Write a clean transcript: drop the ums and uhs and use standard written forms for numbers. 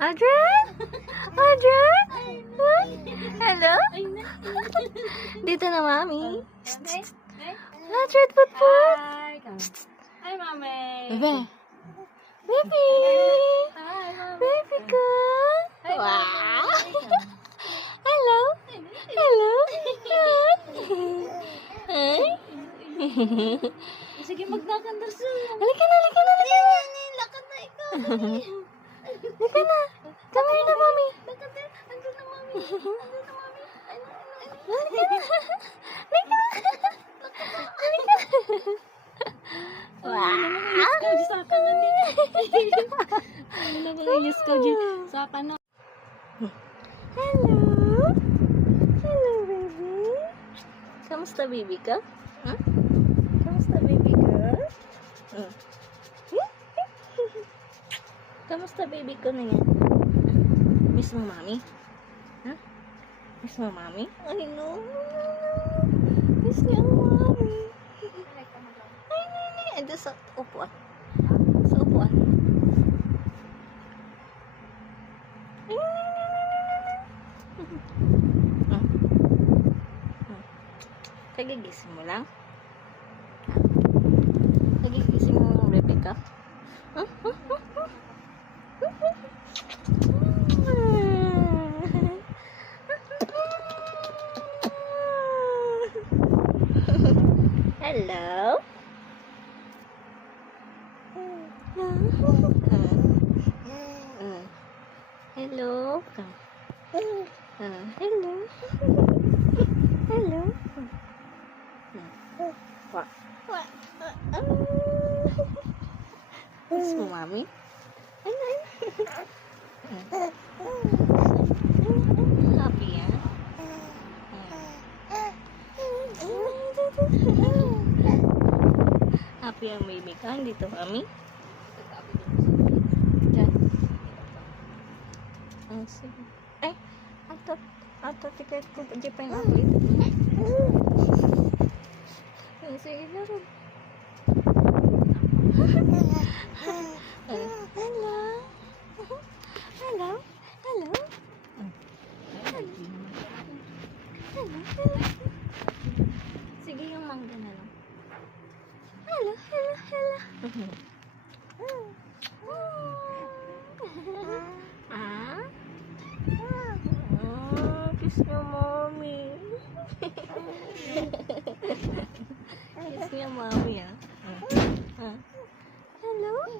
Adrian? Adrian? Hello? Dito na, Mami. Adrian, put. Hi, Mami. Bebe. Baby. Hi, Mami. Baby ko. Hi, Wow. Mami. Hello? Hello? Hi? Sige, magnakandar sa Halika na, halika na, halika na. lakad na ikaw. Halika na. Come here na, Mami. Lakad na. Andun na, Mami. Andun na, Mami. Halika na. Halika na. Halika na. Wow. Ikaw, sa kanan din. Ano na ba yung use ko dyan? Sa kanan. Hello. Hello, baby. Kamusta, baby ka? Huh? Kamusta, baby ka? Kamusta, baby ko na yan? Miss mo, Mami? Huh? Miss mo, Mami? Ay, no. Miss niya ang Mami. Ay, nini. Ando sa upuan. Sa upuan. Ay, kagigising mo lang? Kagigising mo ng Rebecca? Hello? Hello? Hello? Hello? Miss mo, Mami? Happy, yan? Happy ang baby ka? Dito, Mami? Diyan. Sige. Ay, ato, tiket ko. Diyan pa yung apple. Sige, laro. Hello? Hello? Hello? Sige, yung mangga na lang. Hello? Hello? Hello? Ah? Kiss niyo, Mommy. Kiss niyo, Mommy, ah. Hello?